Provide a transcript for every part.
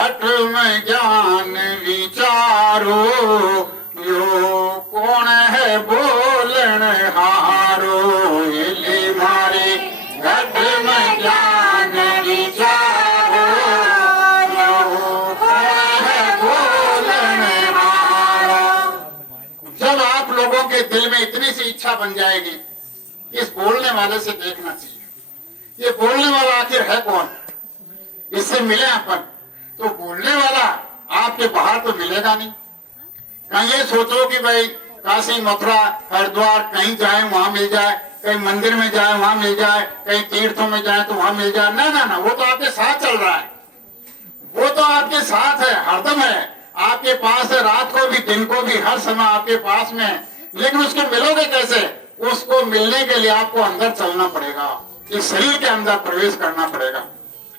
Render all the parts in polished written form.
घट में ज्ञान विचारो, यो कौन है बोलन हारो। इले मारे घट में ज्ञान विचारो, यो कौन है बोलन हारो। जब आप लोगों के दिल में इतनी सी इच्छा बन जाएगी, इस बोलने वाले से देखना चाहिए, ये बोलने वाला आखिर है कौन, इससे मिले अपन। तो बोलने वाला आपके बाहर तो मिलेगा नहीं। कहीं ये सोचो कि भाई काशी मथुरा हरिद्वार कहीं जाए वहां मिल जाए, कहीं मंदिर में जाए वहां मिल जाए, कहीं तीर्थों में जाए तो वहां मिल जाए। ना ना ना, वो तो आपके साथ चल रहा है, वो तो आपके साथ है, हरदम है, आपके पास है, रात को भी दिन को भी हर समय आपके पास में है। लेकिन उसको मिलोगे कैसे? उसको मिलने के लिए आपको अंदर चलना पड़ेगा, इस शरीर के अंदर प्रवेश करना पड़ेगा।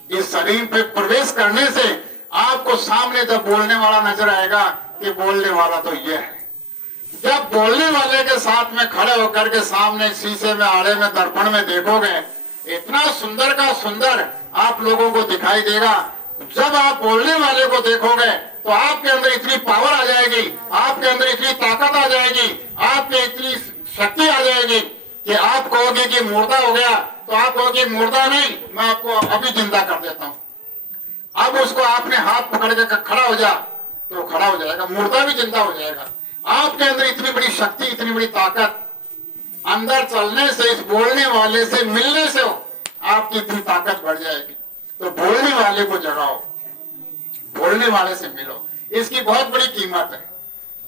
इस शरीर पे प्रवेश करने से आपको सामने जब बोलने वाला नजर आएगा कि बोलने वाला तो ये है। जब बोलने वाले के साथ में खड़े होकर के सामने शीशे में, आड़े में, दर्पण में देखोगे, इतना सुंदर का सुंदर आप लोगों को दिखाई देगा। जब आप बोलने वाले को देखोगे तो आपके अंदर इतनी पावर आ जाएगी, आपके अंदर इतनी ताकत आ जाएगी, आपके इतनी शक्ति आ जाएगी कि आप कहोगे कि मुर्दा हो गया, तो आप कहोगे मुर्दा नहीं, मैं आपको अभी जिंदा कर देता हूं। अब उसको आपने हाथ पकड़ के खड़ा हो जा, तो खड़ा हो जाएगा, मुर्दा भी जिंदा हो जाएगा। आपके अंदर इतनी बड़ी शक्ति, इतनी बड़ी ताकत अंदर चलने से, इस बोलने वाले से मिलने से आपकी इतनी ताकत बढ़ जाएगी। तो बोलने वाले को जगाओ, बोलने वाले से मिलो, इसकी बहुत बड़ी कीमत है,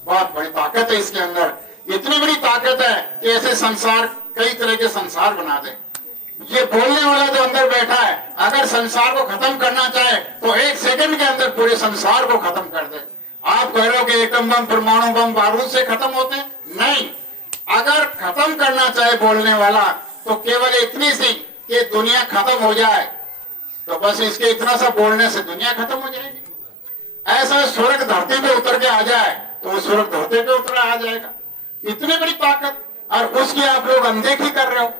बहुत बड़ी ताकत है इसके अंदर। इतनी बड़ी ताकत है कि ऐसे संसार, कई तरह के संसार बना दे। ये बोलने वाला जो अंदर बैठा है, अगर संसार को खत्म करना चाहे तो 1 सेकंड के अंदर पूरे संसार को खत्म कर दे। आप कह रहे हो कि एटम बम, परमाणु बम, बारूद से खत्म होते हैं? नहीं। अगर खत्म करना चाहे बोलने वाला तो केवल इतनी सी कि दुनिया खत्म हो जाए, तो बस इसके इतना सा बोलने से दुनिया खत्म हो जाएगी। ऐसा स्वर्ग धरती पे उतर के आ जाए तो वो स्वर्ग धरती पे उतर आ जाएगा। इतनी बड़ी ताकत, और उसकी आप लोग अनदेखी कर रहे हो,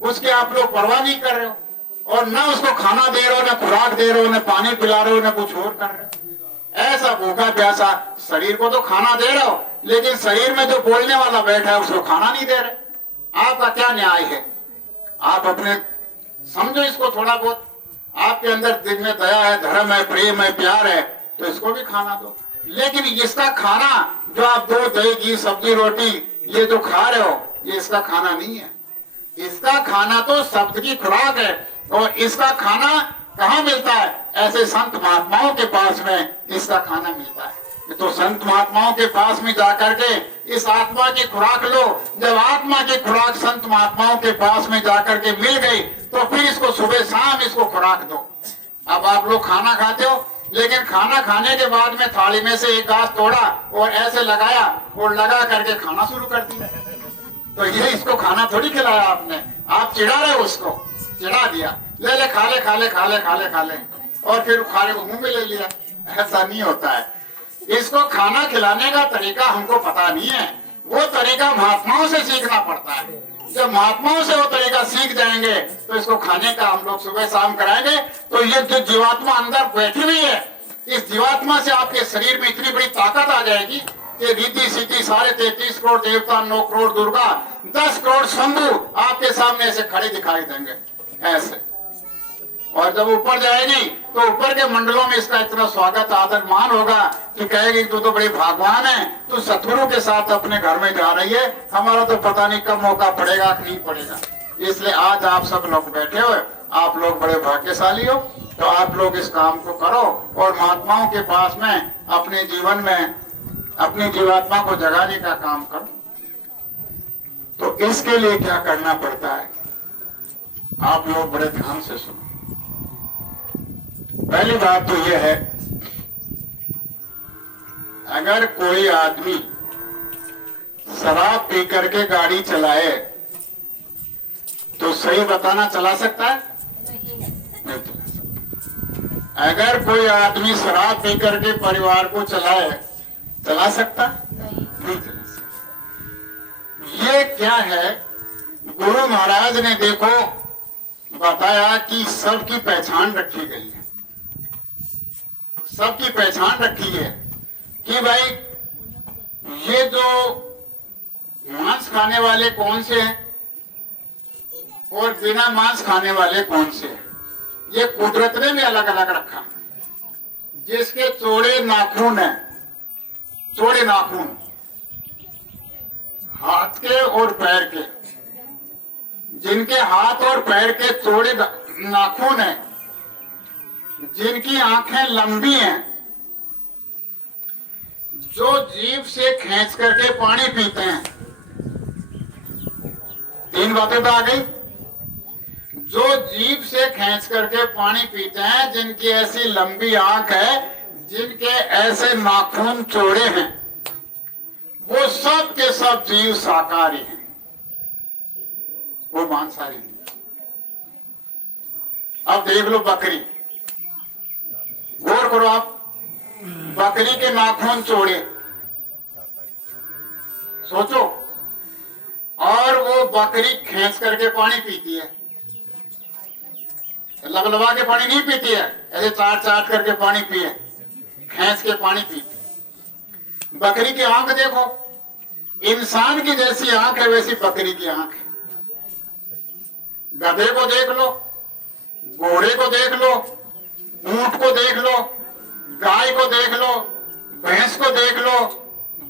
उसके आप लोग परवाह नहीं कर रहे हो, और न उसको खाना दे रहे हो, न खुराक दे रहे हो, न पानी पिला रहे हो, न कुछ और कर रहे हो। ऐसा भूखा प्यासा शरीर को तो खाना दे रहे हो, लेकिन शरीर में जो बोलने वाला बैठा है उसको खाना नहीं दे रहे। आपका क्या न्याय है? आप अपने समझो इसको थोड़ा बहुत। आपके अंदर दिल में दया है, धर्म है, प्रेम है, प्यार है, तो इसको भी खाना दो। लेकिन इसका खाना जो आप दूध, दही, घी, सब्जी, रोटी ये जो खा रहे हो, ये इसका खाना नहीं है। इसका खाना तो शब्द की खुराक है। और इसका खाना कहाँ मिलता है? ऐसे संत महात्माओं के पास में इसका खाना मिलता है। तो संत महात्माओं के पास में जाकर के इस आत्मा की खुराक लो। जब आत्मा की खुराक संत महात्माओं के पास में जाकर के मिल गई तो फिर इसको सुबह शाम इसको खुराक दो। अब आप लोग खाना खाते हो, लेकिन खाना खाने के बाद में थाली में से एक घास तोड़ा और ऐसे लगाया और लगा करके खाना शुरू कर दिया, तो ये इसको खाना थोड़ी खिलाया आपने। आप चिढ़ा रहे हो, उसको चिढ़ा दिया, ले ले खा ले खा ले खा ले खा ले खा ले, और फिर खाने को मुंह में ले लिया। ऐसा नहीं होता है। इसको खाना खिलाने का तरीका हमको पता नहीं है, वो तरीका महात्माओं से सीखना पड़ता है। जब महात्माओं से वो तरीका सीख जाएंगे तो इसको खाने का हम लोग सुबह शाम कराएंगे। तो ये जो जीवात्मा अंदर बैठी हुई है, इस जीवात्मा से आपके शरीर में इतनी बड़ी ताकत आ जाएगी कि रीति सीति सारे 33 करोड़ देवता, 9 करोड़ दुर्गा, 10 करोड़ शंभू आपके सामने ऐसे खड़े दिखाई देंगे ऐसे। और जब ऊपर जाएगी तो ऊपर के मंडलों में इसका इतना स्वागत आदर मान होगा कि कहेगी तू तो बड़ी भागवान है, तू सतगुरु के साथ अपने घर में जा रही है, हमारा तो पता नहीं कब मौका पड़ेगा कि नहीं पड़ेगा। इसलिए आज आप सब लोग बैठे हुए, आप लोग बड़े भाग्यशाली हो। तो आप लोग इस काम को करो और महात्माओं के पास में अपने जीवन में अपनी जीवात्मा को जगाने का काम करो। तो इसके लिए क्या करना पड़ता है, आप लोग बड़े ध्यान से सुनो। पहली बात तो यह है, अगर कोई आदमी शराब पी करके गाड़ी चलाए तो सही बताना चला सकता है? नहीं चला सकता। अगर कोई आदमी शराब पी करके परिवार को चलाए, चला सकता? नहीं चला सकता। ये क्या है? गुरु महाराज ने देखो बताया कि सबकी पहचान रखी गई है। सबकी पहचान रखी है कि भाई ये जो मांस खाने वाले कौन से हैं और बिना मांस खाने वाले कौन से हैं, ये कुदरत ने भी अलग अलग रखा। जिसके चौड़े नाखून हैं, चौड़े नाखून हाथ के और पैर के, जिनके हाथ और पैर के चौड़े नाखून हैं, जिनकी आंखें लंबी हैं, जो जीभ से खींच करके पानी पीते हैं, 3 बातें तो आ गई। जो जीभ से खींच करके पानी पीते हैं, जिनकी ऐसी लंबी आंख है, जिनके ऐसे नाखून चौड़े हैं, वो सब के सब जीव शाकाहारी हैं, वो मांसाहारी नहीं। अब देख लो बकरी, गौर करो आप, बकरी के नाखून चौड़े, सोचो, और वो बकरी खींच करके पानी पीती है, लबलबा के पानी नहीं पीती है, ऐसे चाट चाट करके पानी पिए, खींच के पानी पीती। बकरी की आंख देखो, इंसान की जैसी आंख है वैसी बकरी की आंख है। गधे को देख लो, घोड़े को देख लो, ऊंट को देख लो, गाय को देख लो, भैंस को देख लो,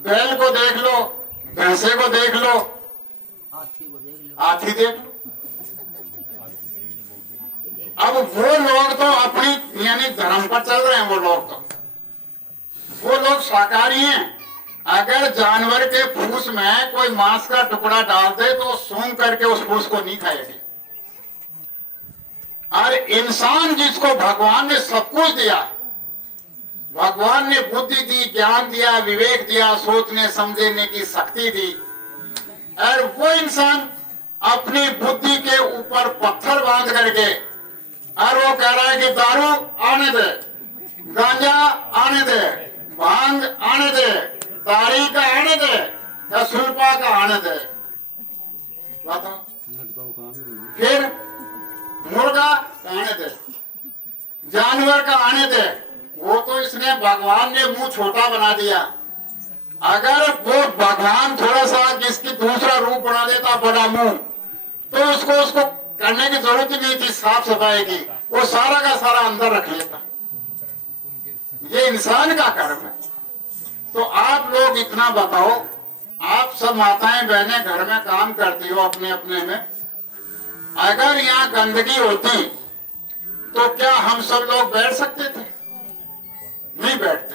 बैल को देख लो, भैंसे को देख लो, हाथी देख लो। अब वो लोग तो अपनी यानी धर्म पर चल रहे हैं, वो लोग शाकाहारी हैं। अगर जानवर के फूस में कोई मांस का टुकड़ा डाल दे तो सूंघ करके उस फूस को नहीं खाएगी। और इंसान जिसको भगवान ने सब कुछ दिया, भगवान ने बुद्धि दी, ज्ञान दिया, विवेक दिया, सोचने समझने की शक्ति दी, और वो इंसान अपनी बुद्धि के ऊपर पत्थर बांध करके और वो कह रहा है कि दारू आने दे, गांजा आने दे, भांग आने दे, ताड़ी का आने दे, या सुल्पा का आने दे, बताओ। फिर मुर्गा का आने दे, जानवर का आने दे, वो तो इसने भगवान ने मुंह छोटा बना दिया। अगर वो भगवान थोड़ा सा किसकी दूसरा रूप बना देता, बड़ा मुंह, तो उसको करने की जरूरत ही नहीं थी साफ सफाई की, वो सारा का सारा अंदर रख लेता। ये इंसान का कर्म है। तो आप लोग इतना बताओ, आप सब माताएं बहनें घर में काम करती हो अपने अपने में, अगर यहाँ गंदगी होती तो क्या हम सब लोग बैठ सकते थे? नहीं बैठते।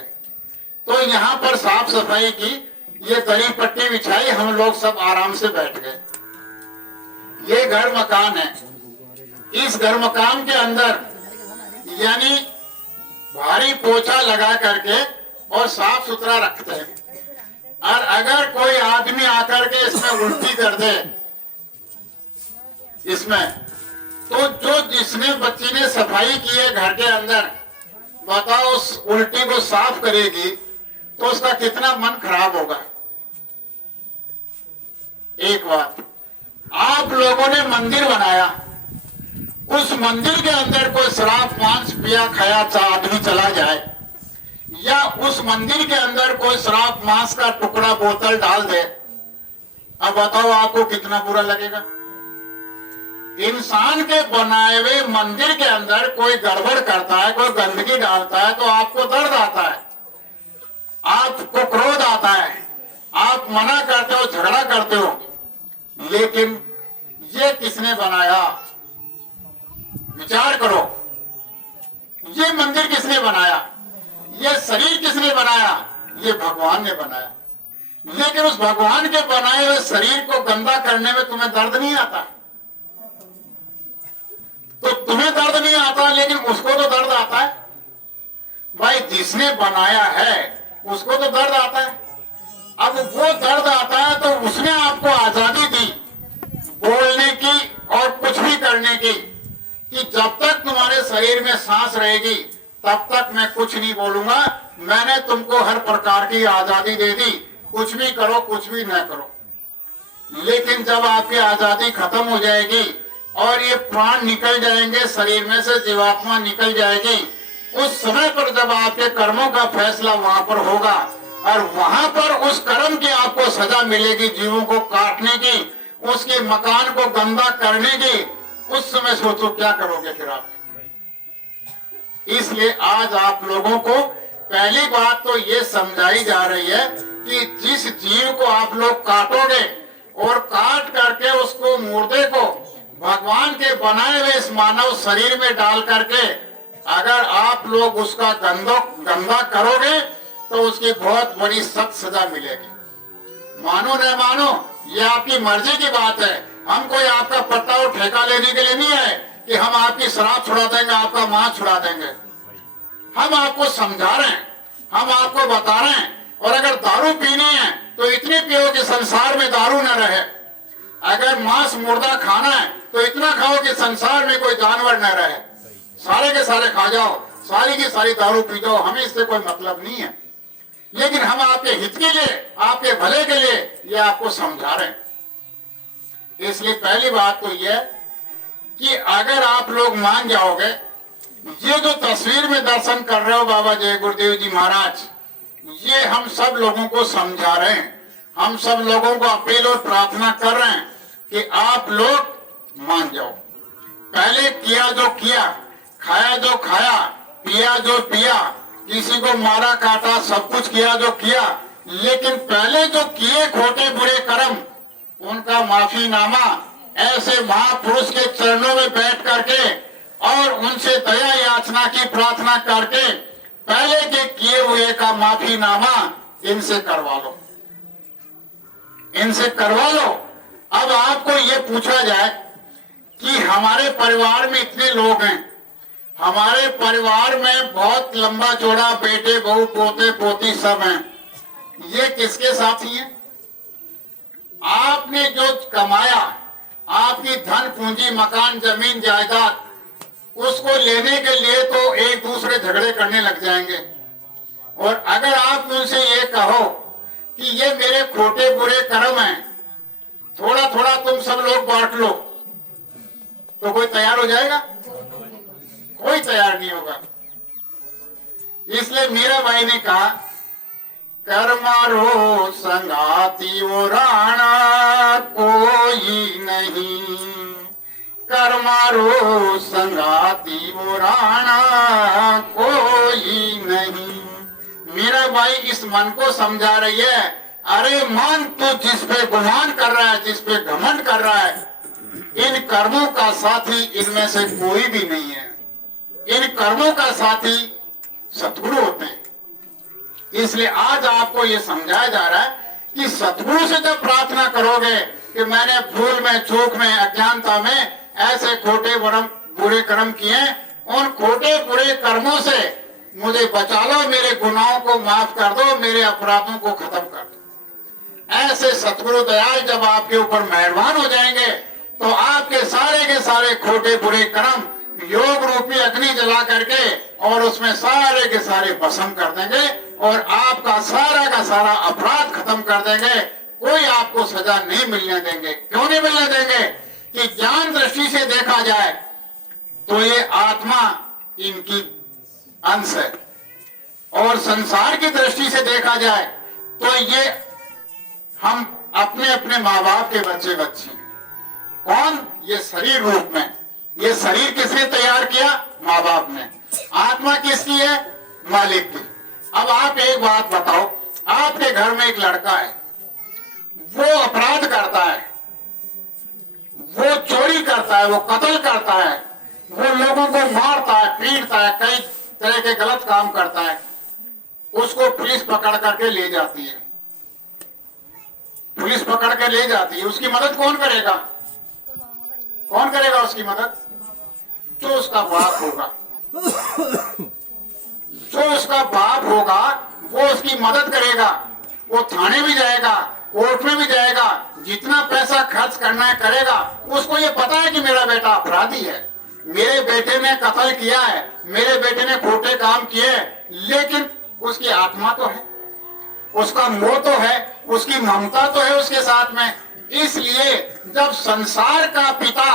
तो यहाँ पर साफ सफाई की, ये दरी पट्टी बिछाई, हम लोग सब आराम से बैठ गए। ये घर मकान है, इस घर मकान के अंदर यानी भारी पोछा लगा करके और साफ सुथरा रखते हैं। और अगर कोई आदमी आकर के इसमें उल्टी कर दे, इसमें तो जो जिसने बच्ची ने सफाई की है घर के अंदर, बताओ उस उल्टी को साफ करेगी तो उसका कितना मन खराब होगा। एक बात, आप लोगों ने मंदिर बनाया, उस मंदिर के अंदर कोई शराब मांस पिया खाया आदमी चला जाए, या उस मंदिर के अंदर कोई शराब मांस का टुकड़ा बोतल डाल दे, अब बताओ आपको कितना बुरा लगेगा। इंसान के बनाए हुए मंदिर के अंदर कोई गड़बड़ करता है, कोई गंदगी डालता है, तो आपको दर्द आता है, आपको क्रोध आता है, आप मना करते हो, झगड़ा करते हो। लेकिन ये किसने बनाया? विचार करो, ये मंदिर किसने बनाया? ये शरीर किसने बनाया? ये भगवान ने बनाया। लेकिन उस भगवान के बनाए हुए शरीर को गंदा करने में तुम्हें दर्द नहीं आता। तो तुम्हें दर्द नहीं आता, लेकिन उसको तो दर्द आता है। भाई जिसने बनाया है उसको तो दर्द आता है। अब वो दर्द आता है तो उसने आपको आजादी दी बोलने की और कुछ भी करने की, कि जब तक तुम्हारे शरीर में सांस रहेगी तब तक मैं कुछ नहीं बोलूंगा। मैंने तुमको हर प्रकार की आजादी दे दी, कुछ भी करो, कुछ भी न करो। लेकिन जब आपकी आजादी खत्म हो जाएगी और ये प्राण निकल जाएंगे शरीर में से, जीवात्मा निकल जाएगी, उस समय पर जब आपके कर्मों का फैसला वहां पर होगा और वहां पर उस कर्म की आपको सजा मिलेगी, जीवों को काटने की, उसके मकान को गंदा करने की, उस समय सोचो क्या करोगे फिर आप। इसलिए आज आप लोगों को पहली बात तो ये समझाई जा रही है कि जिस जीव को आप लोग काटोगे और काट करके उसको मुर्दे को भगवान के बनाए हुए इस मानव शरीर में डाल करके अगर आप लोग उसका गंदा करोगे तो उसकी बहुत बड़ी सख्त सजा मिलेगी। मानो न मानो ये आपकी मर्जी की बात है। हम कोई आपका पट्टा और ठेका लेने के लिए नहीं है कि हम आपकी शराब छुड़ा देंगे, आपका मांस छुड़ा देंगे। हम आपको समझा रहे हैं, हम आपको बता रहे हैं। और अगर दारू पीनी है तो इतनी पियो कि संसार में दारू न रहे। अगर मांस मुर्दा खाना है तो इतना खाओ कि संसार में कोई जानवर न रहे। सारे के सारे खा जाओ, सारी की सारी दारू पी जाओ, हमें इससे कोई मतलब नहीं है। लेकिन हम आपके हित के लिए, आपके भले के लिए ये आपको समझा रहे हैं। इसलिए पहली बात तो यह कि अगर आप लोग मान जाओगे, ये जो तस्वीर में दर्शन कर रहे हो बाबा जय गुरुदेव जी महाराज, ये हम सब लोगों को समझा रहे हैं। हम सब लोगों को अपील और प्रार्थना कर रहे हैं कि आप लोग मान जाओ। पहले किया जो किया, खाया जो खाया, पिया जो पिया, किसी को मारा काटा, सब कुछ किया जो किया, लेकिन पहले जो किए खोटे बुरे कर्म, उनका माफीनामा ऐसे महापुरुष के चरणों में बैठ करके और उनसे दया याचना की प्रार्थना करके पहले के किए हुए का माफीनामा इनसे करवा लो, इनसे करवा लो। अब आपको ये पूछा जाए कि हमारे परिवार में इतने लोग हैं, हमारे परिवार में बहुत लंबा चौड़ा बेटे बहू पोते पोती सब हैं, ये किसके साथी हैं? आपने जो कमाया, आपकी धन पूंजी मकान जमीन जायदाद, उसको लेने के लिए तो एक दूसरे झगड़े करने लग जाएंगे। और अगर आप उनसे ये कहो कि ये मेरे खोटे बुरे कर्म हैं, थोड़ा थोड़ा तुम सब लोग बांट लो, तो कोई तैयार हो जाएगा? कोई तैयार नहीं होगा। इसलिए मीरा भाई ने कहा, कर्मारो संगाती वो राणा कोई नहीं, कर्मारो संगाती वो राणा कोई नहीं। मीरा भाई इस मन को समझा रही है, अरे मन तो जिस पे गुमान कर रहा है, जिस पे घमंड कर रहा है, इन कर्मों का साथी इनमें से कोई भी नहीं है। इन कर्मों का साथी सतगुरु होते हैं। इसलिए आज आपको ये समझाया जा रहा है कि सतगुरु से जब प्रार्थना करोगे कि मैंने भूल में, चूक में, अज्ञानता में ऐसे खोटे बुरे कर्म किए, उन खोटे बुरे कर्मों से मुझे बचा लो, मेरे गुनाहों को माफ कर दो, मेरे अपराधों को खत्म कर दो। ऐसे सतगुरु दयाल जब आपके ऊपर मेहरबान हो जाएंगे तो आपके सारे के सारे खोटे बुरे कर्म योग रूपी अग्नि जला करके और उसमें सारे के सारे भस्म कर देंगे और आपका सारा का सारा अपराध खत्म कर देंगे। कोई आपको सजा नहीं मिलने देंगे। क्यों नहीं मिलने देंगे? कि ज्ञान दृष्टि से देखा जाए तो ये आत्मा इनकी अंश है, और संसार की दृष्टि से देखा जाए तो ये हम अपने अपने माँ बाप के बच्चे बच्ची। कौन? ये शरीर रूप में। ये शरीर किसने तैयार किया? माँ बाप ने। आत्मा किसकी है? मालिक की। अब आप एक बात बताओ, आपके घर में एक लड़का है, वो अपराध करता है, वो चोरी करता है, वो कत्ल करता है, वो लोगों को मारता है, पीटता है, कई तरह के गलत काम करता है। उसको पुलिस पकड़ करके ले जाती है, पुलिस पकड़ के ले जाती है। उसकी मदद कौन करेगा? कौन करेगा उसकी मदद? जो उसका बाप होगा। जो उसका बाप होगा वो उसकी मदद करेगा। वो थाने भी जाएगा, कोर्ट में भी जाएगा, जितना पैसा खर्च करना है करेगा। उसको ये पता है कि मेरा बेटा अपराधी है, मेरे बेटे ने कत्ल किया है, मेरे बेटे ने खोटे काम किए, लेकिन उसकी आत्मा तो है, उसका मोह तो है, उसकी ममता तो है उसके साथ में। इसलिए जब संसार का पिता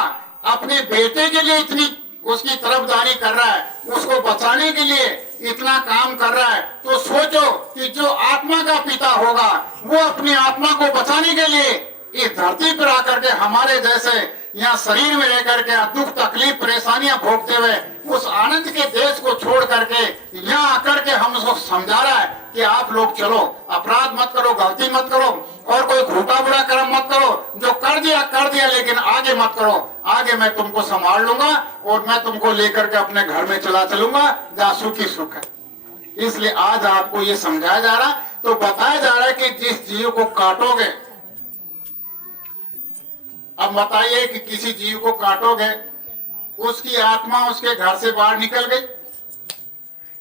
अपने बेटे के लिए इतनी उसकी तरफदारी कर रहा है, उसको बचाने के लिए इतना काम कर रहा है, तो सोचो कि जो आत्मा का पिता होगा वो अपनी आत्मा को बचाने के लिए इस धरती पर आकर के हमारे जैसे यहाँ शरीर में रह करके दुख तकलीफ परेशानियां भोगते हुए उस आनंद के देश को छोड़ करके यहाँ आकर के हम उसको समझा रहा है कि आप लोग चलो, अपराध मत करो, गलती मत करो और कोई खोटा बुरा कर्म मत करो, जो कर दिया लेकिन आगे मत करो, आगे मैं तुमको संभाल लूंगा और मैं तुमको लेकर के अपने घर में चला चलूंगा जहाँ सुख ही सुख है। इसलिए आज आपको ये समझाया जा रहा, तो बताया जा रहा है कि जिस जीव को काटोगे, अब बताइए कि किसी जीव को काटोगे, उसकी आत्मा उसके घर से बाहर निकल गई,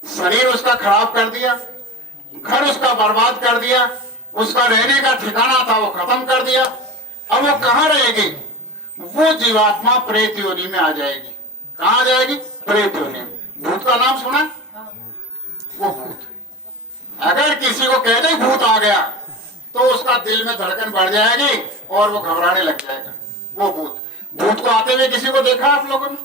शरीर उसका खराब कर दिया, घर उसका बर्बाद कर दिया, उसका रहने का ठिकाना था वो खत्म कर दिया, अब वो कहाँ रहेगी? वो जीवात्मा प्रेत योनि में आ जाएगी। कहाँ आ जाएगी? प्रेत योनि में। भूत का नाम सुना? वो भूत, अगर किसी को कह दे भूत आ गया तो उसका दिल में धड़कन बढ़ जाएगी और वो घबराने लग जाएगा। वो भूत को आते हुए किसी को देखा आप लोगों ने?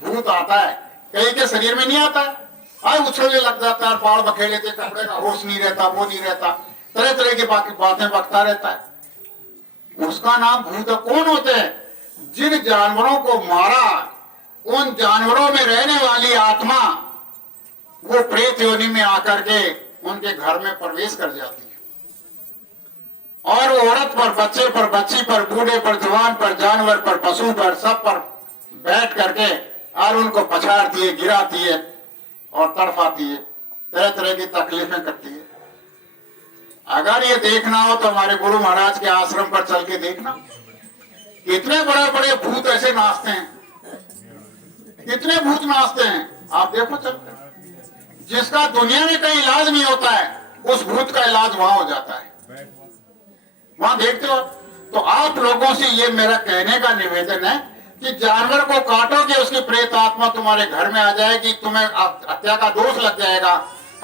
भूत आता है, कहीं के शरीर में नहीं आता है, उछलने लग जाता है, बाल बखेड़ लेते, कपड़े का होश नहीं रहता, वो नहीं रहता, तरह तरह की बातें बकता रहता है। उसका नाम भूत। कौन होते हैं? जिन जानवरों को मारा, उन जानवरों में रहने वाली आत्मा वो प्रेत योनि में आकर के उनके घर में प्रवेश कर जाती है और वो औरत पर, बच्चे पर, बच्ची पर, बूढ़े पर, जवान पर, जानवर पर, पशु पर, सब पर बैठ करके और उनको पछाड़ती है, गिराती है और तड़पाती है, तरह तरह की तकलीफें करती है। अगर ये देखना हो तो हमारे गुरु महाराज के आश्रम पर चल के देखना, कितने बड़े बड़े भूत ऐसे नाचते हैं, कितने भूत नाचते हैं, आप देखो चल। जिसका दुनिया में कहीं इलाज नहीं होता है, उस भूत का इलाज वहां हो जाता है, वहां देखते हो। तो आप लोगों से ये मेरा कहने का निवेदन है कि जानवर को काटोगे, उसकी प्रेत आत्मा तुम्हारे घर में आ जाएगी, तुम्हें हत्या का दोष लग जाएगा,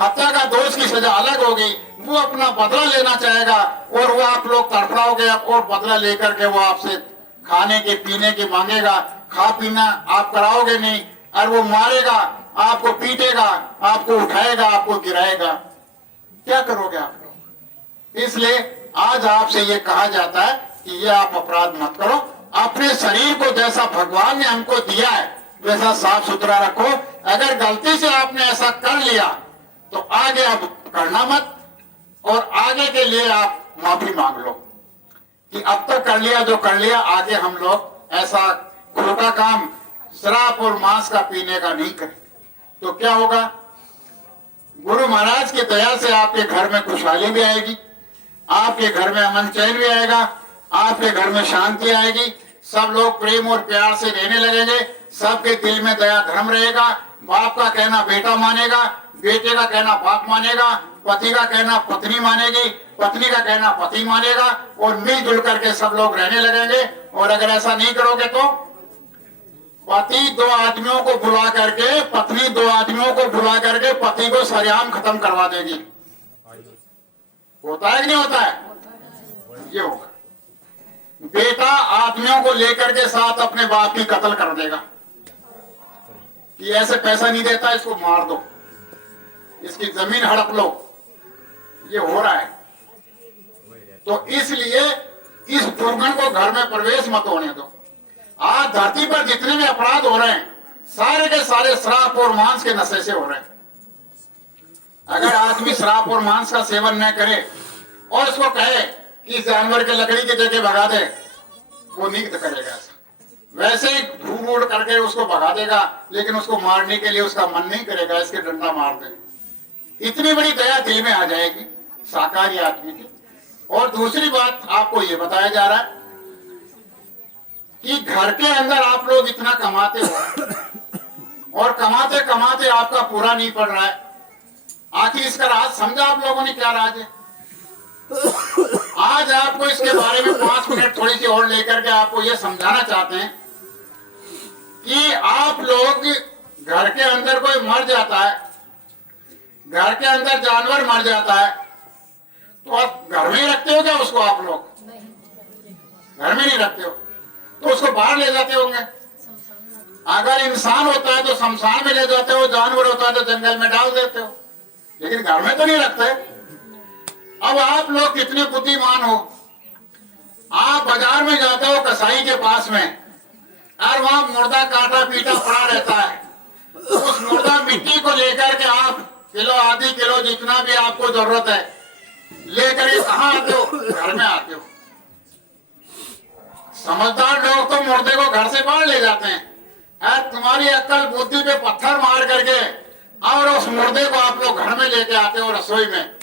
हत्या का दोष की सजा अलग होगी, वो अपना बदला लेना चाहेगा और वो आप लोग तड़फड़ाओगे और बदला लेकर के वो आपसे खाने के पीने के मांगेगा, खा पीना आप कराओगे नहीं और वो मारेगा, आपको पीटेगा, आपको उठाएगा, आपको गिराएगा, क्या करोगे आप लोग? इसलिए आज आपसे ये कहा जाता है कि ये आप अपराध मत करो, अपने शरीर को जैसा भगवान ने हमको दिया है वैसा साफ सुथरा रखो। अगर गलती से आपने ऐसा कर लिया तो आगे अब करना मत और आगे के लिए आप माफी मांग लो कि अब तक कर लिया जो कर लिया, आगे हम लोग ऐसा खोटा काम शराब और मांस का पीने का नहीं करें। तो क्या होगा? गुरु महाराज की दया से आपके घर में खुशहाली भी आएगी, आपके घर में अमन चैन भी आएगा, आपके घर में शांति आएगी, सब लोग प्रेम और प्यार से रहने लगेंगे, सबके दिल में दया धर्म रहेगा, बाप का कहना बेटा मानेगा, बेटे का कहना बाप मानेगा, पति का कहना पत्नी मानेगी, पत्नी का कहना पति मानेगा और मिलजुल करके सब लोग रहने लगेंगे। और अगर ऐसा नहीं करोगे तो पति दो आदमियों को बुला करके, पत्नी दो आदमियों को बुला करके पति को सरेआम खत्म करवा देगी। होता है कि नहीं होता है? ये होगा। बेटा आदमियों को लेकर के साथ अपने बाप की कत्ल कर देगा कि ऐसे पैसा नहीं देता, इसको मार दो, इसकी जमीन हड़प लो, ये हो रहा है। तो इसलिए इस दुर्गुण को घर में प्रवेश मत होने दो। आज धरती पर जितने भी अपराध हो रहे हैं सारे के सारे श्राप और मांस के नशे से हो रहे हैं। अगर आदमी श्राप और मांस का सेवन न करे और उसको कहे कि जानवर के लकड़ी की जगह भगा दे, वो नहीं करेगा ऐसा। वैसे ही ढूंढ उड़ करके उसको भगा देगा, लेकिन उसको मारने के लिए उसका मन नहीं करेगा, इसके डंडा मार दे। इतनी बड़ी दया दिल में आ जाएगी शाकाहारी आदमी की। और दूसरी बात आपको ये बताया जा रहा है कि घर के अंदर आप लोग इतना कमाते हो और कमाते कमाते आपका पूरा नहीं पड़ रहा है। आखिर इसका राज समझा आप लोगों ने? क्या राज है? आज आपको इसके बारे में 5 मिनट थोड़ी सी और लेकर के आपको ये समझाना चाहते हैं कि आप लोग घर के अंदर कोई मर जाता है, घर के अंदर जानवर मर जाता है, तो आप घर में ही रखते हो क्या उसको? आप लोग घर में नहीं रखते हो तो उसको बाहर ले जाते होंगे। अगर इंसान होता है तो शमशान में ले जाते हो, जानवर होता है तो जंगल में डाल देते हो, लेकिन घर में तो नहीं रखते। अब आप लोग कितने बुद्धिमान हो, आप बाजार में जाते हो कसाई के पास में, और वहां मुर्दा काटा पीटा पड़ा रहता है, उस मुर्दा मिट्टी को लेकर के आप किलो आधी किलो जितना भी आपको जरूरत है लेकर के कहाँ आते हो? घर में आते हो। समझदार लोग तो मुर्दे को घर से बाहर ले जाते हैं, और तुम्हारी अक्ल बुद्धि पे पत्थर मार करके और उस मुर्दे को आप लोग घर में लेके आते हो रसोई में,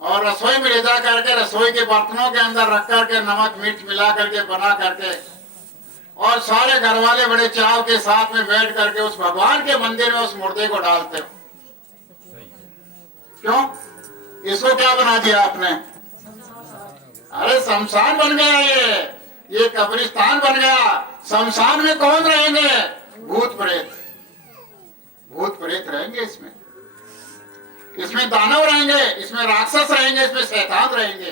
और रसोई में ले जा करके रसोई के बर्तनों के अंदर रख करके नमक मिर्च मिला करके बना करके, और सारे घर वाले बड़े चाव के साथ में बैठ करके उस भगवान के मंदिर में उस मुर्दे को डालते हो। क्यों? इसको क्या बना दिया आपने? अरे शमशान बन गया, ये कब्रिस्तान बन गया। शमशान में कौन रहेंगे? भूत प्रेत। भूत प्रेत रहेंगे इसमें, इसमें दानव रहेंगे, इसमें राक्षस रहेंगे, इसमें शैतान रहेंगे।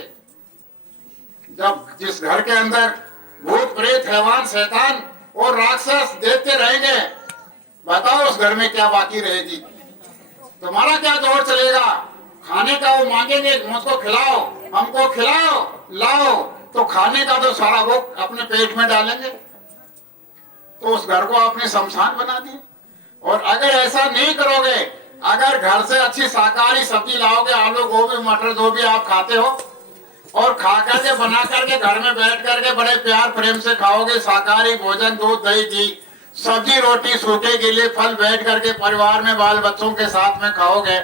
जब जिस घर के अंदर भूत प्रेत हैवान शैतान और राक्षस देखते रहेंगे, बताओ उस घर में क्या बाकी रहेगी? तुम्हारा क्या दौर चलेगा? खाने का वो मांगेंगे, मुझको खिलाओ, हमको खिलाओ, लाओ, तो खाने का तो सारा वो अपने पेट में डालेंगे। तो उस घर को आपने शमशान बना दिया। और अगर ऐसा नहीं करोगे, अगर घर से अच्छी शाकाहारी सब्जी लाओगे, आलू गोभी मटर जो भी आप खाते हो, और खा करके बना करके घर में बैठ करके बड़े प्यार प्रेम से खाओगे, शाकाहारी भोजन दूध दही घी सब्जी रोटी सूखे गिले फल बैठ करके परिवार में बाल बच्चों के साथ में खाओगे,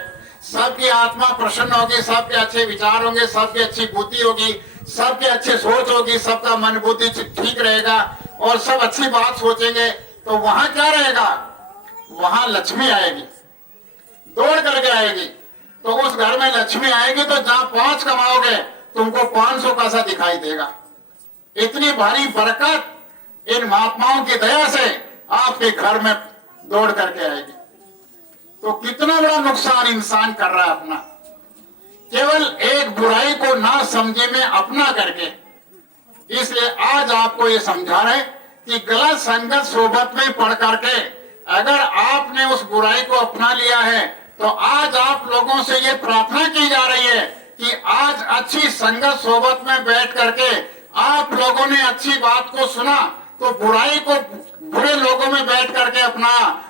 सबकी आत्मा प्रसन्न होगी, सबके अच्छे विचार होंगे, सबकी अच्छी बुद्धि होगी, सबके अच्छे सोच होगी, सबका मन बुद्धि ठीक रहेगा और सब अच्छी बात सोचेंगे, तो वहां क्या रहेगा? वहां लक्ष्मी आएगी, दौड़ करके आएगी। तो उस घर में लक्ष्मी आएगी तो जहां 5 कमाओगे तुमको 500 का सा दिखाई देगा। इतनी भारी बरकत इन महात्माओं की दया से आपके घर में दौड़ करके आएगी। तो कितना बड़ा नुकसान इंसान कर रहा है अपना, केवल एक बुराई को ना समझे में अपना करके। इसलिए आज आपको ये समझा रहे कि गलत संगत सोबत में पढ़ करके अगर आपने उस बुराई को अपना लिया है, तो आज आप लोगों से ये प्रार्थना की जा रही है कि आज अच्छी संगत सोबत में बैठ करके आप लोगों ने अच्छी बात को सुना, तो बुराई को बुरे लोगों में बैठ करके अपना,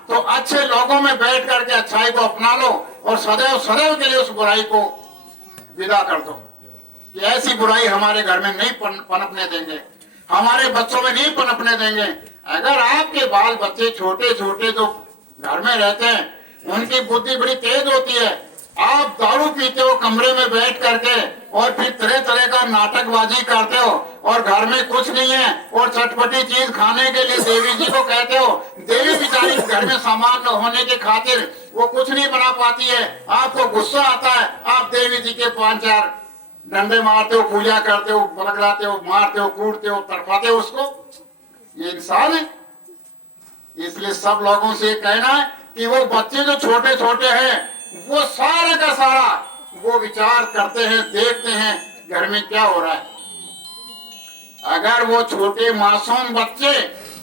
तो अच्छे लोगों में बैठ करके अच्छाई को अपना लो और सदैव सदैव के लिए उस बुराई को विदा कर दो कि ऐसी बुराई हमारे घर में नहीं पनपने देंगे, हमारे बच्चों में नहीं पनपने देंगे। अगर आपके बाल बच्चे छोटे छोटे जो घर में रहते हैं उनकी बुद्धि बड़ी तेज होती है, आप दारू पीते हो कमरे में बैठ करके और फिर तरह तरह का नाटकबाजी करते हो और घर में कुछ नहीं है और चटपटी चीज खाने के लिए देवी जी को कहते हो, देवी बेचारी घर में सामान न होने के खातिर वो कुछ नहीं बना पाती है, आपको गुस्सा आता है, आप देवी जी के 5-4 डंडे मारते हो, पूजा करते हो, बरगड़ाते हो, मारते हो, कूटते हो, तड़पाते हो उसको। ये इंसान है। इसलिए सब लोगों से कहना है कि वो बच्चे जो छोटे छोटे हैं वो सारा का सारा वो विचार करते हैं, देखते हैं घर में क्या हो रहा है। अगर वो छोटे मासूम बच्चे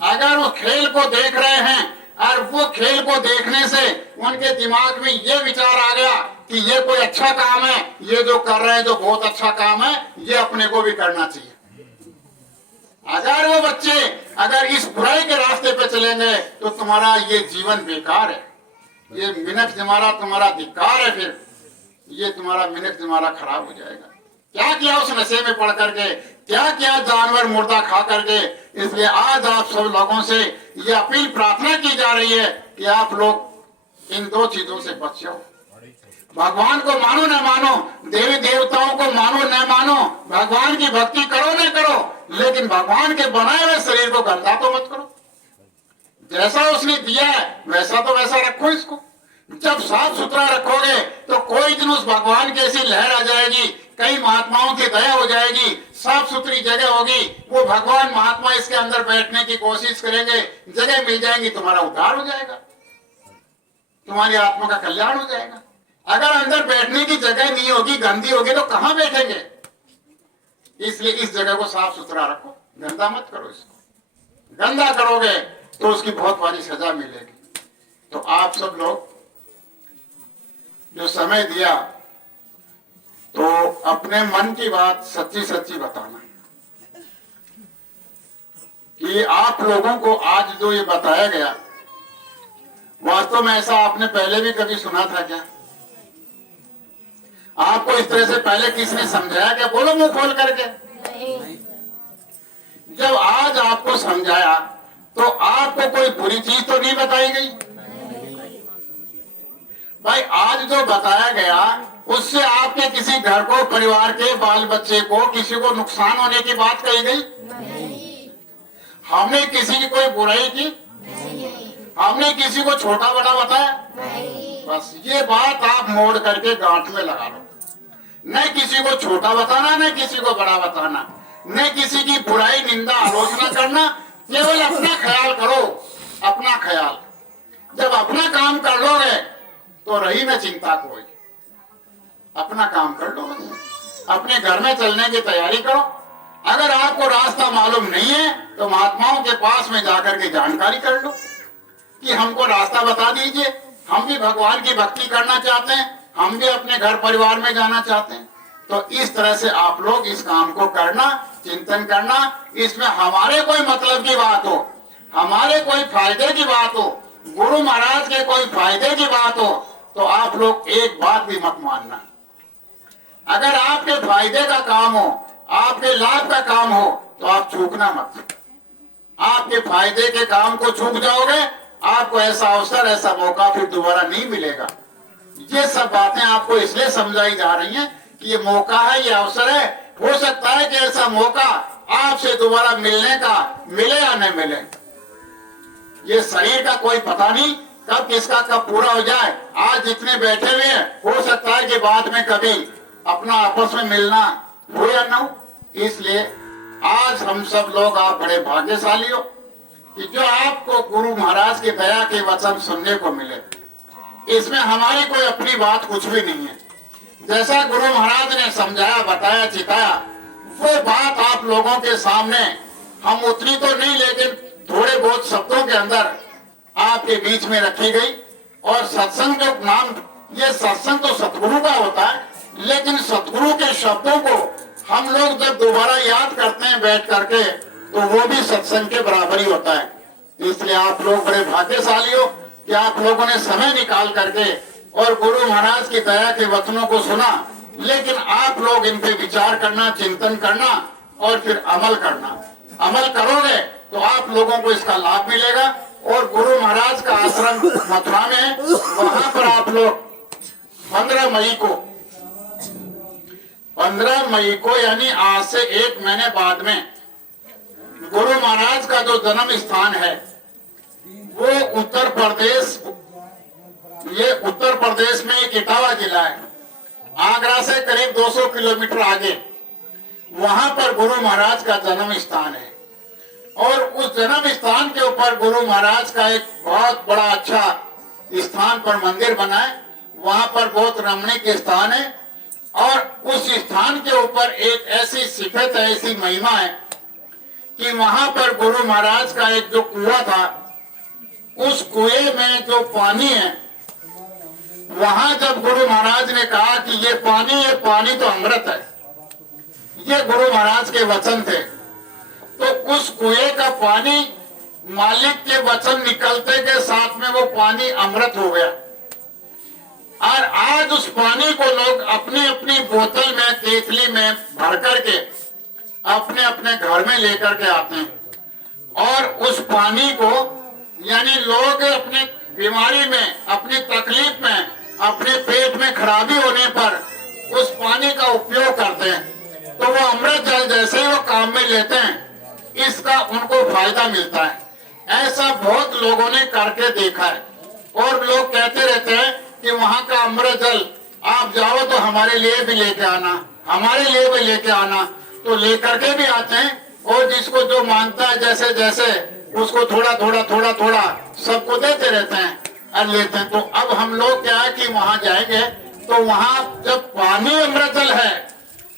अगर उस खेल को देख रहे हैं और वो खेल को देखने से उनके दिमाग में ये विचार आ गया कि ये कोई अच्छा काम है, ये जो कर रहे हैं जो बहुत अच्छा काम है, ये अपने को भी करना चाहिए। अगर वो बच्चे अगर इस बुराई के रास्ते पे चलेंगे तो तुम्हारा ये जीवन बेकार है, ये मिनट जमारा तुम्हारा धिक्कार है, फिर ये तुम्हारा मिनट जमारा खराब हो जाएगा। क्या किया उस नशे में पड़ करके, क्या किया जानवर मुर्दा खा करके। इसलिए आज आप सब लोगों से ये अपील प्रार्थना की जा रही है कि आप लोग इन 2 चीजों से बच जाओ। भगवान को मानो न मानो, देवी देवताओं को मानो न मानो, भगवान की भक्ति करो न करो, लेकिन भगवान के बनाए हुए शरीर को गंदा तो मत करो। जैसा उसने दिया है वैसा तो वैसा रखो इसको। जब साफ सुथरा रखोगे तो कोई दिन उस भगवान की ऐसी लहर आ जाएगी, कई महात्माओं की दया हो जाएगी, साफ सुथरी जगह होगी, वो भगवान महात्मा इसके अंदर बैठने की कोशिश करेंगे, जगह मिल जाएंगी, तुम्हारा उद्धार हो जाएगा, तुम्हारी आत्मा का कल्याण हो जाएगा। अगर अंदर बैठने की जगह नहीं होगी, गंदी होगी, तो कहां बैठेंगे। इसलिए इस जगह को साफ सुथरा रखो, गंदा मत करो। इसको गंदा करोगे तो उसकी बहुत बड़ी सजा मिलेगी। तो आप सब लोग जो समय दिया तो अपने मन की बात सच्ची सच्ची बताना कि आप लोगों को आज जो ये बताया गया वास्तव में ऐसा आपने पहले भी कभी सुना था क्या? आपको इस तरह से पहले किसने समझाया क्या? बोलो मुंह खोल करके। नहीं। जब आज आपको समझाया तो आपको कोई बुरी चीज तो नहीं बताई गई? भाई आज जो बताया गया उससे आपके किसी घर को, परिवार के बाल बच्चे को, किसी को नुकसान होने की बात कही गई? नहीं। हमने किसी की कोई बुराई की? नहीं। हमने किसी को छोटा बड़ा बताया? नहीं। बस ये बात आप मोड़ करके गांठ में लगा लो। न किसी को छोटा बताना, न किसी को बड़ा बताना, न किसी की बुराई, निंदा, आलोचना करना। केवल अपना ख्याल करो, अपना ख्याल। जब अपना काम कर लोगे तो रही न चिंता कोई। अपना काम कर लो, अपने घर में चलने की तैयारी करो। अगर आपको रास्ता मालूम नहीं है तो महात्माओं के पास में जाकर के जानकारी कर लो कि हमको रास्ता बता दीजिए, हम भी भगवान की भक्ति करना चाहते हैं, हम भी अपने घर परिवार में जाना चाहते हैं। तो इस तरह से आप लोग इस काम को करना, चिंतन करना। इसमें हमारे कोई मतलब की बात हो, हमारे कोई फायदे की बात हो, गुरु महाराज के कोई फायदे की बात हो तो आप लोग एक बात भी मत मानना। अगर आपके फायदे का काम हो, आपके लाभ का काम हो तो आप चूकना मत। आपके फायदे के काम को चूक जाओगे, आपको ऐसा अवसर, ऐसा मौका फिर दोबारा नहीं मिलेगा। ये सब बातें आपको इसलिए समझाई जा रही हैं कि ये मौका है, ये अवसर है। हो सकता है कि ऐसा मौका आपसे दोबारा मिलने का मिले या न मिले। ये शरीर का कोई पता नहीं कब किसका कब पूरा हो जाए। आज जितने बैठे हुए हैं हो सकता है कि बाद में कभी अपना आपस में मिलना हो या ना हो। इसलिए आज हम सब लोग, आप बड़े भाग्यशाली हो कि जो आपको गुरु महाराज की दया के वचन सुनने को मिले। इसमें हमारी कोई अपनी बात कुछ भी नहीं है। जैसा गुरु महाराज ने समझाया, बताया, चिताया, वो बात आप लोगों के सामने हम उतनी तो नहीं, लेकिन थोड़े बहुत शब्दों के अंदर आपके बीच में रखी गई। और सत्संग जो नाम, ये सत्संग तो सतगुरु का होता है, लेकिन सतगुरु के शब्दों को हम लोग जब दोबारा याद करते हैं बैठ करके तो वो भी सत्संग के बराबर ही होता है। इसलिए आप लोग बड़े भाग्यशाली हो कि आप लोगों ने समय निकाल करके और गुरु महाराज की दया के वचनों को सुना। लेकिन आप लोग इन पे विचार करना, चिंतन करना और फिर अमल करना। अमल करोगे तो आप लोगों को इसका लाभ मिलेगा। और गुरु महाराज का आश्रम मथुरा में है, वहां पर आप लोग 15 मई को यानी आज से 1 महीने बाद में गुरु महाराज का जो जन्म स्थान है वो उत्तर प्रदेश में एक इटावा जिला है, आगरा से करीब 200 किलोमीटर आगे। वहां पर गुरु महाराज का जन्म स्थान है। और उस जन्म स्थान के ऊपर गुरु महाराज का एक बहुत बड़ा अच्छा स्थान पर मंदिर बना है। वहां पर बहुत रमणीक स्थान है। और उस स्थान के ऊपर एक ऐसी सिफत है, ऐसी महिमा है कि वहां पर गुरु महाराज का एक जो कुआं था, उस कुएं में जो पानी है, वहां जब गुरु महाराज ने कहा कि ये पानी तो अमृत है, ये गुरु महाराज के वचन थे, तो उस कुएं का पानी मालिक के वचन निकलते के साथ में वो पानी अमृत हो गया। और आज उस पानी को लोग अपनी अपनी बोतल में, केतली में भर करके अपने अपने घर में लेकर के आते हैं। और उस पानी को यानी लोग अपनी बीमारी में, अपनी तकलीफ में, अपने पेट में खराबी होने पर उस पानी का उपयोग करते हैं। तो वो अमृत जल जैसे ही वो काम में लेते हैं, इसका उनको फायदा मिलता है। ऐसा बहुत लोगों ने करके देखा है। और लोग कहते रहते हैं कि वहां का अमृत जल आप जाओ तो हमारे लिए भी लेके आना, हमारे लिए भी लेके आना। तो लेकर के भी आते हैं। और जिसको जो मांगता है जैसे जैसे उसको थोड़ा थोड़ा सबको देते रहते हैं और लेते हैं। तो अब हम लोग क्या है कि वहां जाएंगे तो वहां जब पानी अमृत जल है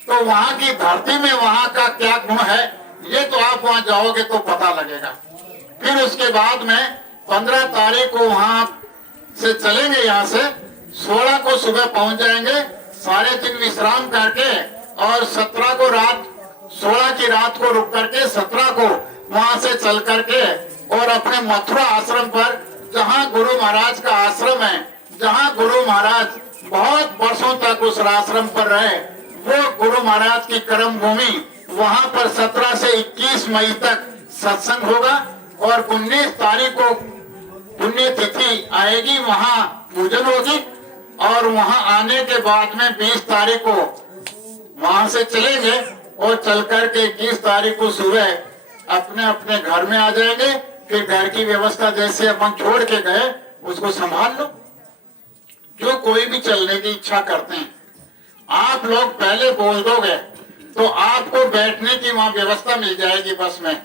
तो वहां की धरती में वहां का क्या गुण है, ये तो आप वहां जाओगे तो पता लगेगा। फिर उसके बाद में 15 तारीख को वहां से चलेंगे, यहाँ से 16 को सुबह पहुंच जाएंगे, सारे दिन विश्राम करके, और 17 को रात, 16 की रात को रुक करके 17 को वहां से चल करके और अपने मथुरा आश्रम पर, जहां गुरु महाराज का आश्रम है, जहां गुरु महाराज बहुत वर्षों तक उस आश्रम पर रहे, वो गुरु महाराज की कर्म भूमि, वहां पर 17 से 21 मई तक सत्संग होगा। और 19 तारीख को पुण्य तिथि आएगी, वहां पूजन होगी। और वहां आने के बाद में 20 तारीख को वहां से चलेंगे और चल करके 21 तारीख को सुबह अपने अपने घर में आ जाएंगे। फिर घर की व्यवस्था जैसे अपन छोड़ के गए उसको संभाल लो। जो कोई भी चलने की इच्छा करते हैं, आप लोग पहले बोल दोगे तो आपको बैठने की वहां व्यवस्था मिल जाएगी बस में।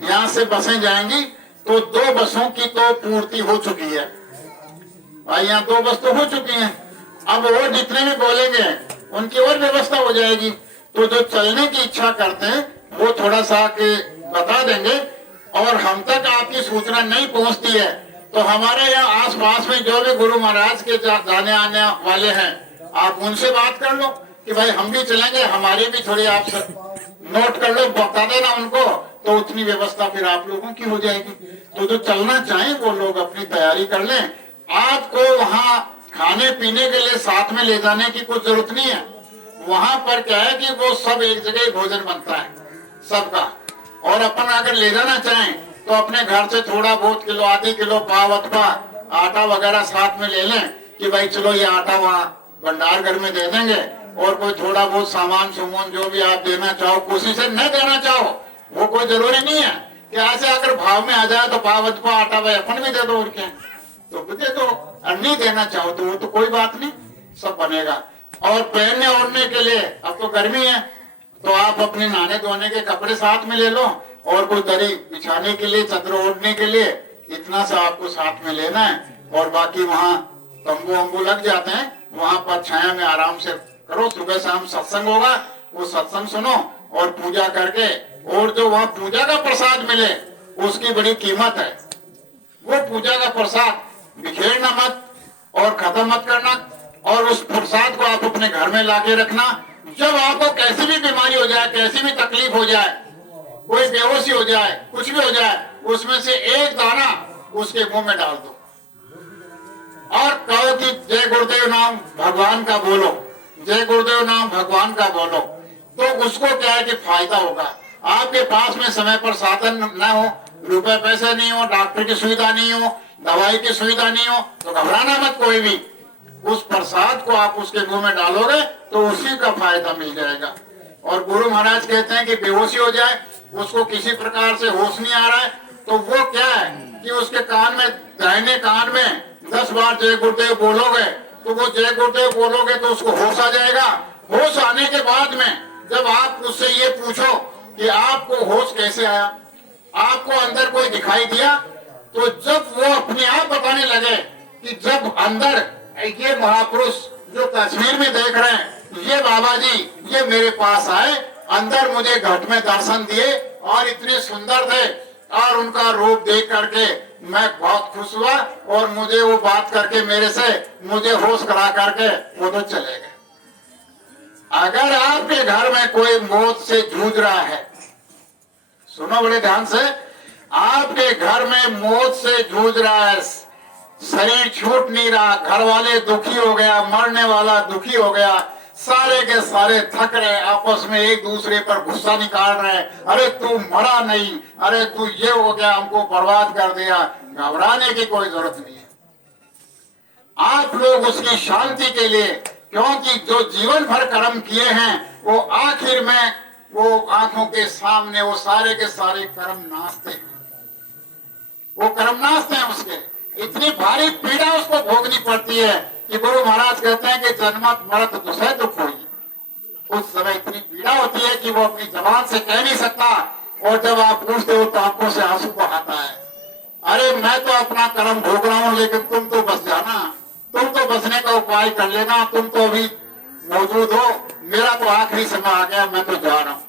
यहाँ से बसें जाएंगी तो 2 बसों की तो पूर्ति हो चुकी है भाई, यहाँ 2 बस तो हो चुकी हैं। अब और जितने भी बोलेंगे उनकी और व्यवस्था हो जाएगी। तो जो चलने की इच्छा करते हैं वो थोड़ा सा के बता देंगे। और हम तक आपकी सूचना नहीं पहुंचती है तो हमारे यहाँ आस पास में जो भी गुरु महाराज के जाने आने वाले हैं, आप उनसे बात कर लो कि भाई हम भी चलेंगे, हमारी भी थोड़ी आप नोट कर लो, बता देना उनको, तो उतनी व्यवस्था फिर आप लोगों की हो जाएगी। तो जो चलना चाहें वो लोग अपनी तैयारी कर लें। आपको वहाँ खाने पीने के लिए साथ में ले जाने की कुछ जरूरत नहीं है। वहां पर क्या है कि वो सब एक जगह भोजन बनता है सबका। और अपन अगर ले जाना चाहें तो अपने घर से थोड़ा बहुत किलो, आधी किलो पाव अथवा आटा वगैरह साथ में ले लें कि भाई चलो ये आटा वहाँ भंडार घर में दे देंगे। और कोई थोड़ा बहुत सामान सुमन जो भी आप देना चाहो, कोशिश से न देना चाहो, वो कोई जरूरी नहीं है कि ऐसे अगर भाव में आ जाए तो पाव अथवा आटा भाई अपन भी दे दो, और क्या तो दे दो। और नहीं देना चाहो तो वो तो कोई बात नहीं, सब बनेगा। और पहनने ओढ़ने के लिए अब तो गर्मी है तो आप अपने नहाने धोने के कपड़े साथ में ले लो, और कोई दरी बिछाने के लिए, चादर ओढ़ने के लिए इतना सा आपको साथ में लेना है। और बाकी वहाँ तंबू वंबू लग जाते हैं, वहां पर छाया में आराम से करो। सुबह शाम सत्संग होगा, वो सत्संग सुनो और पूजा करके, और जो वहाँ पूजा का प्रसाद मिले उसकी बड़ी कीमत है। वो पूजा का प्रसाद बिखेरना मत और खत्म मत करना। और उस प्रसाद को आप अपने घर में लाके रखना। जब आपको कैसी भी बीमारी हो जाए, कैसी भी तकलीफ हो जाए, कोई बेहोशी हो जाए, कुछ भी हो जाए, उसमें से एक दाना उसके मुंह में डाल दो और कहो कि जय गुरुदेव नाम भगवान का बोलो, जय गुरुदेव नाम भगवान का बोलो। तो उसको क्या है कि फायदा होगा। आपके पास में समय पर साधन न हो, रुपए पैसे नहीं हो, डॉक्टर की सुविधा नहीं हो, दवाई की सुविधा नहीं हो, तो घबराना मत कोई भी। उस प्रसाद को आप उसके मुंह में डालोगे तो उसी का फायदा मिल जाएगा। और गुरु महाराज कहते हैं कि बेहोशी हो जाए, उसको किसी प्रकार से होश नहीं आ रहा है, तो वो क्या है कि उसके कान में, दाहिने कान में 10 बार जय गुरुदेव बोलोगे तो वो जय गुरुदेव बोलोगे तो उसको होश आ जाएगा। होश आने के बाद में जब आप उससे ये पूछो कि आपको होश कैसे आया, आपको अंदर कोई दिखाई दिया, तो जब वो अपने आप बताने लगे कि जब अंदर ये महापुरुष जो तस्वीर में देख रहे हैं, ये बाबा जी ये मेरे पास आए, अंदर मुझे घट में दर्शन दिए और इतने सुंदर थे, और उनका रूप देख करके मैं बहुत खुश हुआ, और मुझे वो बात करके मेरे से मुझे होश करा करके वो तो चले गए। अगर आपके घर में कोई मौत से जूझ रहा है, सुनो बड़े ध्यान से, आपके घर में मौत से जूझ रहा है, शरीर छूट नहीं रहा, घर वाले दुखी हो गया, मरने वाला दुखी हो गया, सारे के सारे थक रहे, आपस में एक दूसरे पर गुस्सा निकाल रहे, अरे तू मरा नहीं, अरे तू ये हो गया, हमको बर्बाद कर दिया, घबराने की कोई जरूरत नहीं है। आप लोग उसकी शांति के लिए, क्योंकि जो जीवन भर कर्म किए हैं वो आखिर में वो आंखों के सामने वो सारे के सारे कर्म नाचते हैं, वो कर्म नाचते हैं। उसके इतनी भारी पीड़ा उसको भोगनी पड़ती है कि गुरु महाराज कहते हैं कि जन्मत मरत दुसह दुख होगी। उस समय इतनी पीड़ा होती है कि वो अपनी जबान से कह नहीं सकता, और जब आप पूछते हो तो आंखों से आंसू बहाता है, अरे मैं तो अपना कर्म भोग रहा हूँ, लेकिन तुम तो बच जाना, तुम तो बचने का उपाय कर लेना, तुम तो अभी मौजूद हो, मेरा तो आखिरी समय आ गया, मैं तो जा रहा हूँ।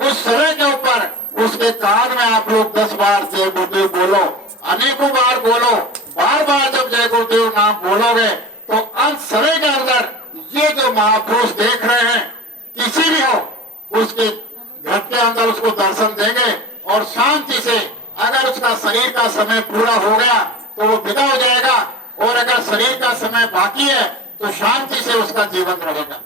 उस समय के ऊपर उसके कान में आप लोग 10 बार जय गुरुदेव बोलो, अनेकों बार बोलो। बार बार जब जय गुरुदेव नाम बोलोगे तो अंत समय के अंदर ये जो महापुरुष देख रहे हैं, किसी भी हो, उसके घर के अंदर उसको दर्शन देंगे और शांति से, अगर उसका शरीर का समय पूरा हो गया तो वो विदा हो जाएगा, और अगर शरीर का समय बाकी है तो शांति से उसका जीवन रहेगा।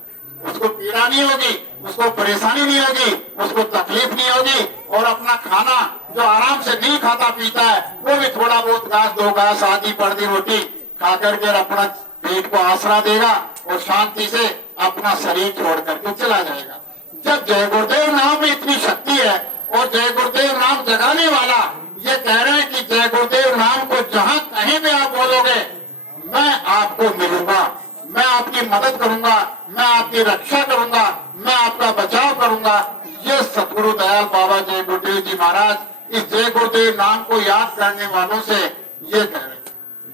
उसको पीड़ा नहीं होगी, उसको परेशानी नहीं होगी, उसको तकलीफ नहीं होगी, और अपना खाना जो आराम से नहीं खाता पीता है वो भी थोड़ा बहुत घास, 2 घास, आधी पर्दी रोटी खा करके अपना पेट को आसरा देगा और शांति से अपना शरीर छोड़ करके चला जाएगा। जब जय गुरुदेव नाम में इतनी शक्ति है, और जय गुरुदेव नाम जगाने वाला ये कह रहे हैं कि जय गुरुदेव नाम को जहाँ कहीं भी आप बोलोगे, मैं आपको मिलूंगा, मैं आपकी मदद करूंगा, मैं आपकी रक्षा करूंगा, मैं आपका बचाव करूंगा। ये सतगुरु दयाल बाबा जय गुरुदेव जी महाराज इस जय गुरुदेव नाम को याद करने वालों से ये कह रहे हैं,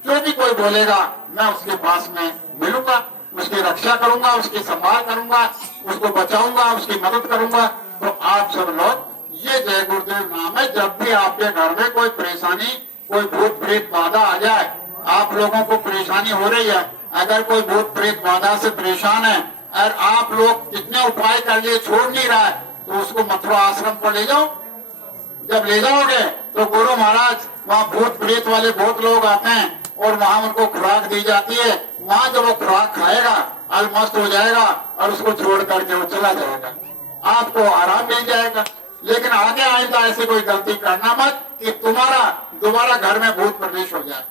जो भी कोई बोलेगा मैं उसके पास में मिलूंगा, उसकी रक्षा करूंगा, उसकी संभाल करूंगा, उसको बचाऊंगा, उसकी मदद करूंगा। तो आप सब लोग ये जय गुरुदेव नाम है, जब भी आपके घर में कोई परेशानी, कोई भूत प्रेत बाधा आ जाए, आप लोगों को परेशानी हो रही है, अगर कोई भूत प्रेत बाधा से परेशान है और आप लोग कितने उपाय कर लिए छोड़ नहीं रहा है, तो उसको मथुरा आश्रम पर ले जाओ। जब ले जाओगे तो गुरु महाराज वहाँ भूत प्रेत वाले बहुत लोग आते हैं और वहाँ उनको खुराक दी जाती है। वहाँ जब वो खुराक खाएगा अलमस्त हो जाएगा और उसको छोड़ करके वो चला जाएगा, आपको आराम मिल जाएगा। लेकिन आगे आइंदा ऐसी कोई गलती करना मत कि तुम्हारा दोबारा घर में भूत प्रवेश हो जाए।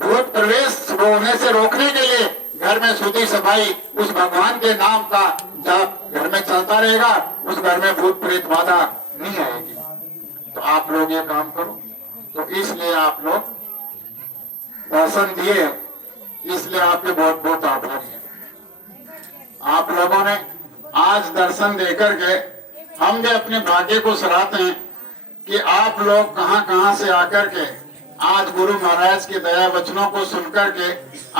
भूत प्रवेश होने से रोकने के लिए घर में शुद्धि सफाई उस भगवान के नाम का जब घर में चलता रहेगा, उस घर में भूत प्रेत बाधा नहीं आएगी। तो आप लोग ये काम करो। तो इसलिए आप लोग दर्शन दिए, इसलिए आपके बहुत बहुत आभारी हैं। आप लोगों ने आज दर्शन देकर के हम भी अपने भाग्य को सराहते हैं कि आप लोग कहां कहां से आकर के आज गुरु महाराज के दया वचनों को सुनकर के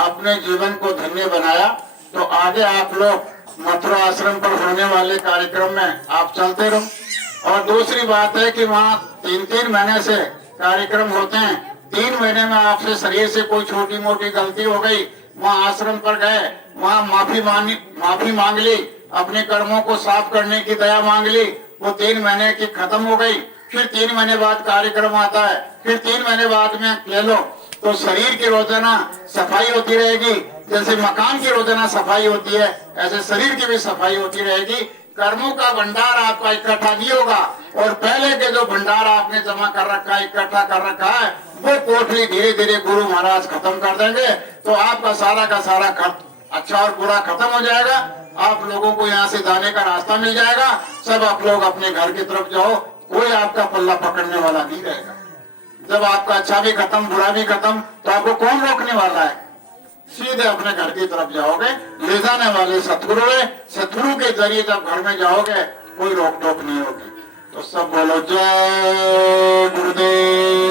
अपने जीवन को धन्य बनाया। तो आगे आप लोग मथुरा आश्रम पर होने वाले कार्यक्रम में आप चलते रहो। और दूसरी बात है कि वहाँ 3-3 महीने से कार्यक्रम होते हैं। 3 महीने में आपसे शरीर से कोई छोटी मोटी गलती हो गई, वहाँ आश्रम पर गए, वहाँ माफी मांग ली, अपने कर्मों को साफ करने की दया मांग ली, वो 3 महीने की खत्म हो गई। फिर 3 महीने बाद कार्यक्रम आता है, फिर 3 महीने बाद में ले लो। तो शरीर की रोजाना सफाई होती रहेगी, जैसे मकान की रोजाना सफाई होती है ऐसे शरीर की भी सफाई होती रहेगी। कर्मों का भंडार आपका इकट्ठा नहीं होगा, और पहले के जो भंडार आपने जमा कर रखा है, इकट्ठा कर रखा है, वो कोठरी धीरे धीरे गुरु महाराज खत्म कर देंगे। तो आपका सारा का सारा अच्छा और बुरा खत्म हो जाएगा। आप लोगों को यहाँ से जाने का रास्ता मिल जाएगा। सब आप लोग अपने घर की तरफ जाओ, कोई आपका पल्ला पकड़ने वाला नहीं रहेगा। जब आपका अच्छा भी खत्म, बुरा भी खत्म, तो आपको कौन रोकने वाला है? सीधे अपने घर की तरफ जाओगे। ले जाने वाले सतगुरु है, सतगुरु के जरिए जब घर में जाओगे कोई रोक टोक नहीं होगी। तो सब बोलो जय गुरुदेव।